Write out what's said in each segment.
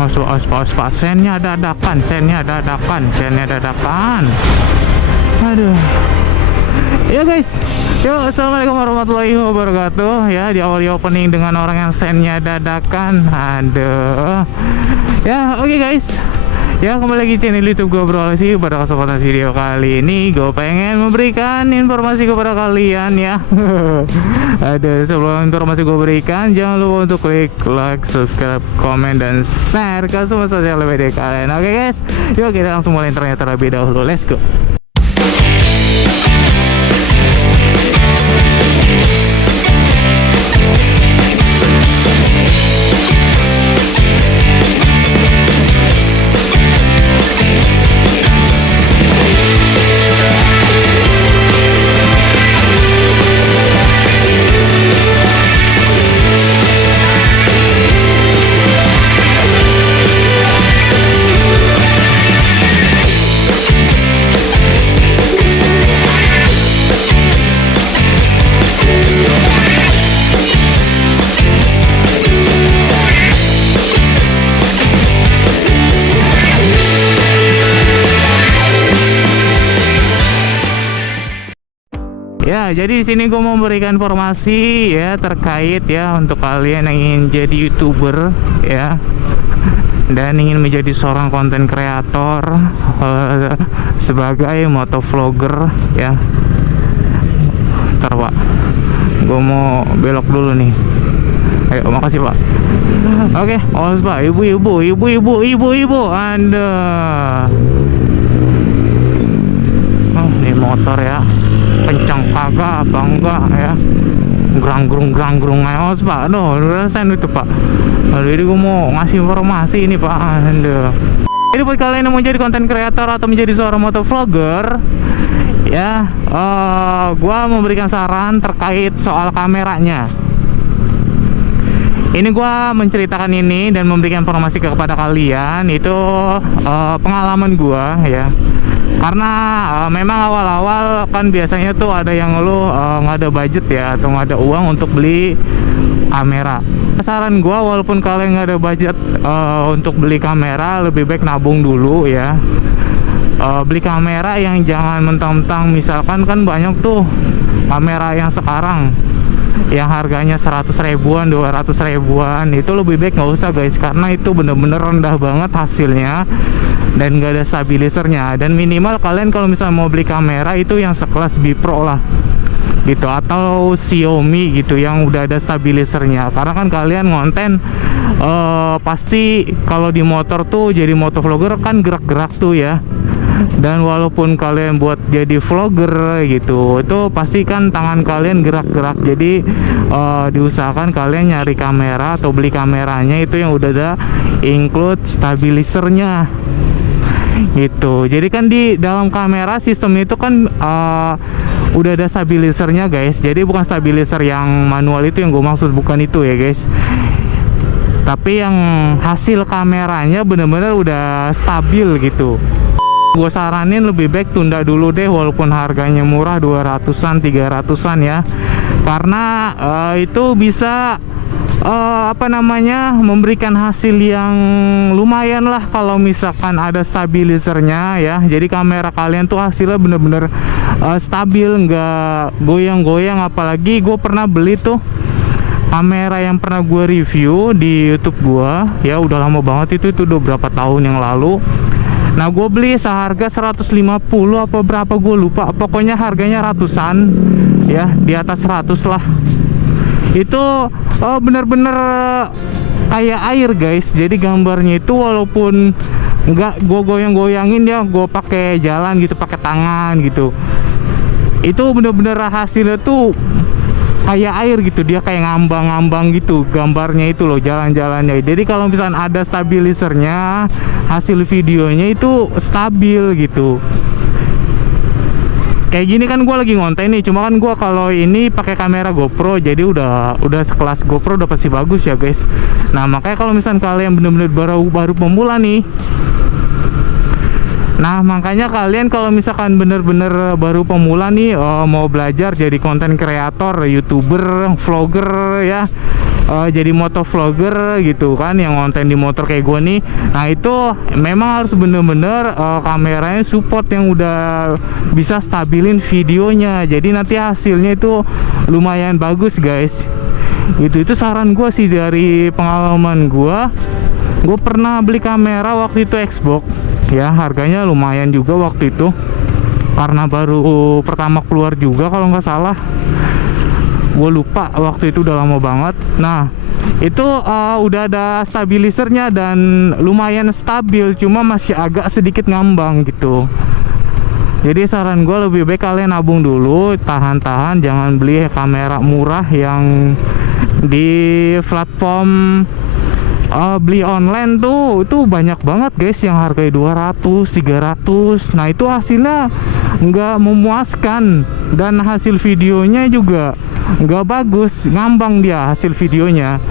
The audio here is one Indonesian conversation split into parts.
Masuk aspal, sennya dadakan. Aduh. Ya guys, yuk, assalamualaikum warahmatullahi wabarakatuh. Ya, diawali opening dengan orang yang sennya dadakan. Aduh. Ya, oke guys. Ya, kembali lagi channel YouTube gue, Bro Alesi. Pada kesempatan video kali ini gue pengen memberikan informasi kepada kalian ya. Ada sebelum informasi gue berikan, jangan lupa untuk klik like, subscribe, komen, dan share ke semua sosial media kalian. Oke guys, yuk kita langsung mulai internet terlebih dahulu. Let's go. Ya, jadi di sini gue mau memberikan informasi ya terkait ya untuk kalian yang ingin jadi YouTuber ya dan ingin menjadi seorang konten kreator sebagai motovlogger ya. Ntar Pak, gue mau belok dulu nih. Ayo, makasih Pak. Oke, awas Pak, ibu-ibu Anda. Oh, ini motor ya, kencang kagak apa enggak ya, gerang-gerung awas Pak. Aduh, udah rasain itu Pak. Aduh, ini gue mau ngasih informasi ini Pak. Aduh. Jadi buat kalian yang mau jadi konten kreator atau menjadi seorang motovlogger ya, gue memberikan saran terkait soal kameranya. Ini gue menceritakan ini dan memberikan informasi kepada kalian itu pengalaman gue ya. Karena memang awal-awal kan biasanya tuh ada yang nggak ada budget ya, atau nggak ada uang untuk beli kamera. Saran gue, walaupun kalian nggak ada budget untuk beli kamera, lebih baik nabung dulu ya. Beli kamera yang jangan mentang-mentang, misalkan kan banyak tuh kamera yang sekarang yang harganya 100 ribuan, 200 ribuan, itu lebih baik nggak usah guys, karena itu bener-bener rendah banget hasilnya dan nggak ada stabilisernya. Dan minimal kalian kalau misalnya mau beli kamera itu yang sekelas Bipro lah gitu, atau Xiaomi gitu yang udah ada stabilisernya. Karena kan kalian ngonten pasti kalau di motor tuh jadi motovlogger kan gerak-gerak tuh ya. Dan walaupun kalian buat jadi vlogger gitu, itu pasti kan tangan kalian gerak-gerak. Jadi diusahakan kalian nyari kamera atau beli kameranya itu yang udah ada include stabilisernya gitu. Jadi kan di dalam kamera sistem itu kan udah ada stabilisernya guys. Jadi bukan stabiliser yang manual itu yang gue maksud, bukan itu ya guys. Tapi yang hasil kameranya bener-bener udah stabil gitu. Gue saranin lebih baik tunda dulu deh, walaupun harganya murah, 200-an 300-an ya. Karena itu bisa memberikan hasil yang lumayan lah kalau misalkan ada stabilisernya ya. Jadi kamera kalian tuh hasilnya bener-bener stabil, nggak goyang-goyang. Apalagi gue pernah beli tuh kamera yang pernah gue review di YouTube gue ya, udah lama banget itu udah berapa tahun yang lalu. Nah, gue beli seharga 150 apa berapa gue lupa, pokoknya harganya ratusan ya, di atas 100 lah. Itu bener-bener kayak air guys. Jadi gambarnya itu walaupun nggak gue goyang-goyangin ya, gue pakai jalan gitu, pakai tangan gitu, itu bener-bener hasilnya tuh kayak air gitu. Dia kayak ngambang-ngambang gitu gambarnya itu loh, jalan-jalannya. Jadi kalau misalnya ada stabilisernya, hasil videonya itu stabil gitu. Kayak gini kan gue lagi ngonten nih, cuma kan gue kalau ini pakai kamera GoPro, jadi udah sekelas GoPro udah pasti bagus ya guys. Nah makanya kalau misalnya kalian bener-bener baru pemula nih, Nah makanya kalian kalau misalkan bener-bener baru pemula nih, mau belajar jadi konten kreator, youtuber, vlogger ya, jadi motovlogger gitu kan, yang konten di motor kayak gue nih. Nah itu memang harus bener-bener kameranya support yang udah bisa stabilin videonya, jadi nanti hasilnya itu lumayan bagus guys. Itu saran gue sih dari pengalaman gue. Gue pernah beli kamera waktu itu Xbox ya, harganya lumayan juga waktu itu karena baru pertama keluar juga kalau nggak salah, gue lupa waktu itu, udah lama banget. Nah itu udah ada stabilisernya dan lumayan stabil, cuma masih agak sedikit ngambang gitu. Jadi saran gue lebih baik kalian nabung dulu, tahan-tahan, jangan beli kamera murah yang di platform beli online tuh. Itu banyak banget guys yang harganya 200, 300. Nah itu hasilnya nggak memuaskan dan hasil videonya juga nggak bagus, ngambang dia hasil videonya.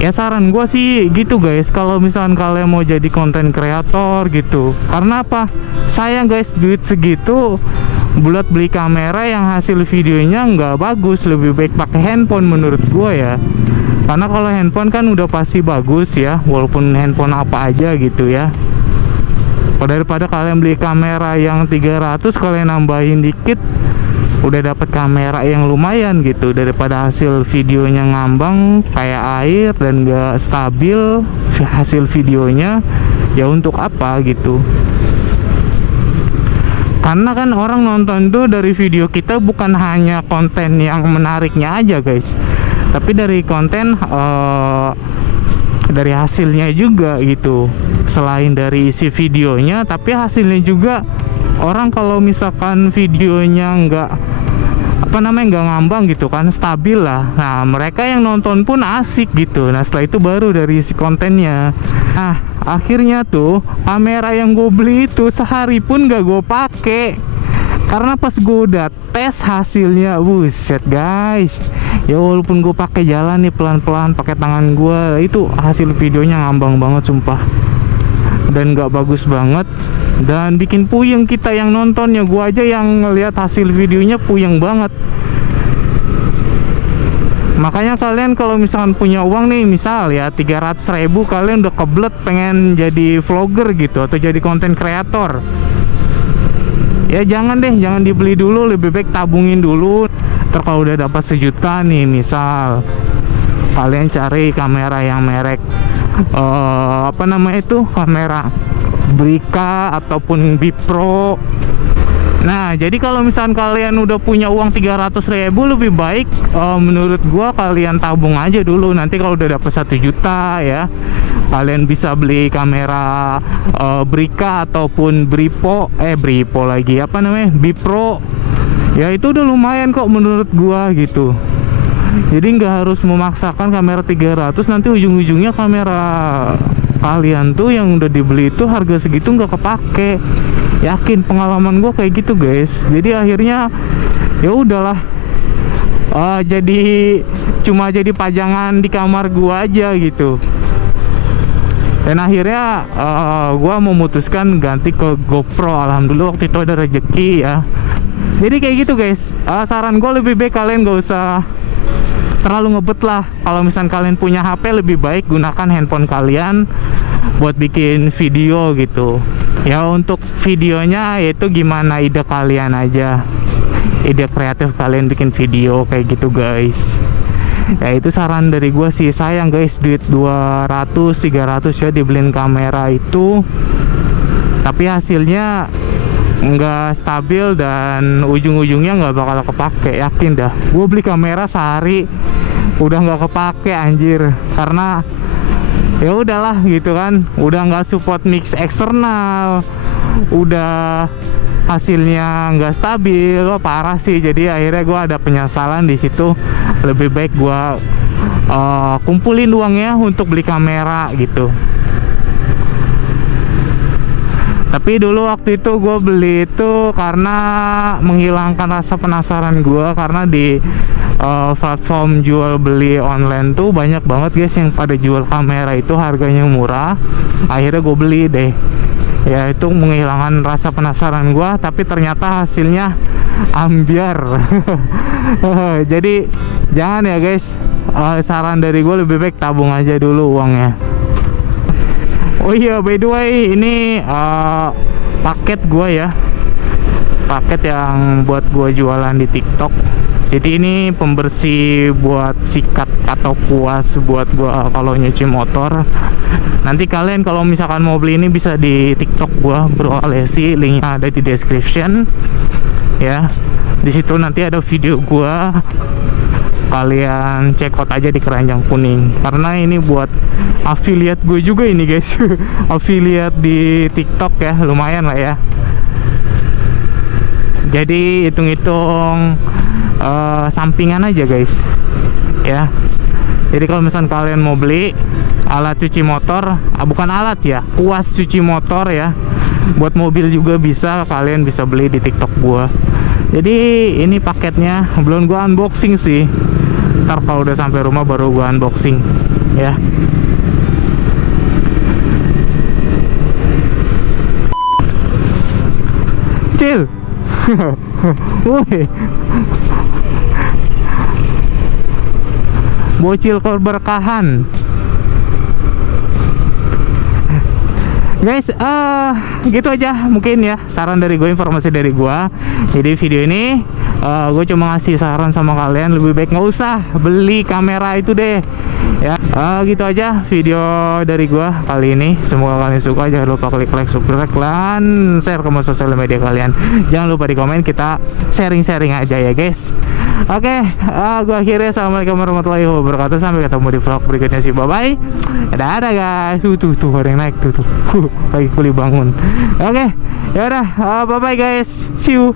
Ya saran gue sih gitu guys, kalau misalkan kalian mau jadi konten kreator gitu. Karena apa? Sayang guys, duit segitu buat beli kamera yang hasil videonya nggak bagus. Lebih baik pakai handphone menurut gue ya. Karena kalau handphone kan udah pasti bagus ya, walaupun handphone apa aja gitu ya. Daripada kalian beli kamera yang 300, kalian nambahin dikit udah dapat kamera yang lumayan gitu, daripada hasil videonya ngambang kayak air dan gak stabil hasil videonya. Ya untuk apa gitu? Karena kan orang nonton tuh dari video kita bukan hanya konten yang menariknya aja guys, tapi dari konten dari hasilnya juga gitu. Selain dari isi videonya, tapi hasilnya juga. Orang kalau misalkan videonya nggak nggak ngambang gitu kan, stabil lah, nah mereka yang nonton pun asik gitu. Nah setelah itu baru dari isi kontennya. Nah akhirnya tuh kamera yang gue beli itu sehari pun gak gue pakai, karena pas gue udah tes hasilnya, buset guys, ya walaupun gue pakai jalan nih pelan-pelan pakai tangan gue, itu hasil videonya ngambang banget sumpah, dan gak bagus banget, dan bikin puyeng kita yang nontonnya. Gue aja yang ngelihat hasil videonya puyeng banget. Makanya kalian kalau misalkan punya uang nih, misal ya 300.000, kalian udah kebelet pengen jadi vlogger gitu atau jadi konten kreator, ya jangan dibeli dulu, lebih baik tabungin dulu. Terus kalau udah dapat 1 juta nih misal, kalian cari kamera yang merek kamera Brica ataupun Bipro. Nah jadi kalau misalkan kalian udah punya uang 300.000, lebih baik menurut gua kalian tabung aja dulu. Nanti kalau udah dapat 1 juta ya, kalian bisa beli kamera Brica ataupun Bipro Bipro. Ya itu udah lumayan kok menurut gua gitu. Jadi nggak harus memaksakan kamera 300, nanti ujung-ujungnya kamera kalian tuh yang udah dibeli itu harga segitu nggak kepake. Yakin, pengalaman gue kayak gitu guys. Jadi akhirnya ya udahlah, cuma jadi pajangan di kamar gua aja gitu. Dan akhirnya gua memutuskan ganti ke GoPro. Alhamdulillah waktu itu ada rezeki ya. Jadi kayak gitu guys. Saran gue lebih baik kalian gak usah terlalu ngebet lah. Kalau misalnya kalian punya HP, lebih baik gunakan handphone kalian buat bikin video gitu. Ya untuk videonya yaitu gimana ide kalian aja, ide kreatif kalian bikin video kayak gitu guys. Ya itu saran dari gue sih. Sayang guys, duit 200-300 ya dibeliin kamera itu, tapi hasilnya nggak stabil dan ujung-ujungnya nggak bakal kepake. Yakin dah, gue beli kamera sehari udah nggak kepake anjir, karena ya udahlah gitu kan, udah nggak support mix eksternal, udah hasilnya nggak stabil. Wah, parah sih. Jadi akhirnya gue ada penyesalan di situ. Lebih baik gue kumpulin uangnya untuk beli kamera gitu. Tapi dulu waktu itu gue beli itu karena menghilangkan rasa penasaran gue, karena di platform jual beli online tuh banyak banget guys yang pada jual kamera itu harganya murah. Akhirnya gue beli deh Ya itu menghilangkan rasa penasaran gua, tapi ternyata hasilnya ambiar. Jadi jangan ya guys. Saran dari gue lebih baik tabung aja dulu uangnya. Oh iya, by the way, ini paket gua ya, paket yang buat gua jualan di TikTok. Jadi ini pembersih buat sikat atau kuas buat gua kalau nyuci motor. Nanti kalian kalau misalkan mau beli ini bisa di TikTok gua, Bro Alesi, linknya ada di description ya. Di situ nanti ada video gua, kalian check out aja di keranjang kuning, karena ini buat affiliate gue juga ini guys. Affiliate di TikTok ya, lumayan lah ya. Jadi hitung-hitung sampingan aja guys ya. Jadi kalau misalkan kalian mau beli alat cuci motor, bukan alat ya, kuas cuci motor ya, buat mobil juga bisa, kalian bisa beli di TikTok gua. Jadi ini paketnya belum gua unboxing sih, ntar kalau udah sampai rumah baru gua unboxing ya. Cil. Woi, bocil keberkahan guys. Gitu aja mungkin ya saran dari gue, informasi dari gue. Jadi video ini gue cuma ngasih saran sama kalian, lebih baik nggak usah beli kamera itu deh ya. Gitu aja video dari gue kali ini. Semoga kalian suka. Jangan lupa klik like, subscribe, dan share ke sosial media kalian. Jangan lupa di komen, kita sharing-sharing aja ya guys. Oke, gue akhirnya assalamualaikum warahmatullahi wabarakatuh. Sampai ketemu di vlog berikutnya sih, bye bye. Dadah guys. Tuh ada yang naik tuh lagi kuli bangun. Oke, yaudah, bye bye guys, see you.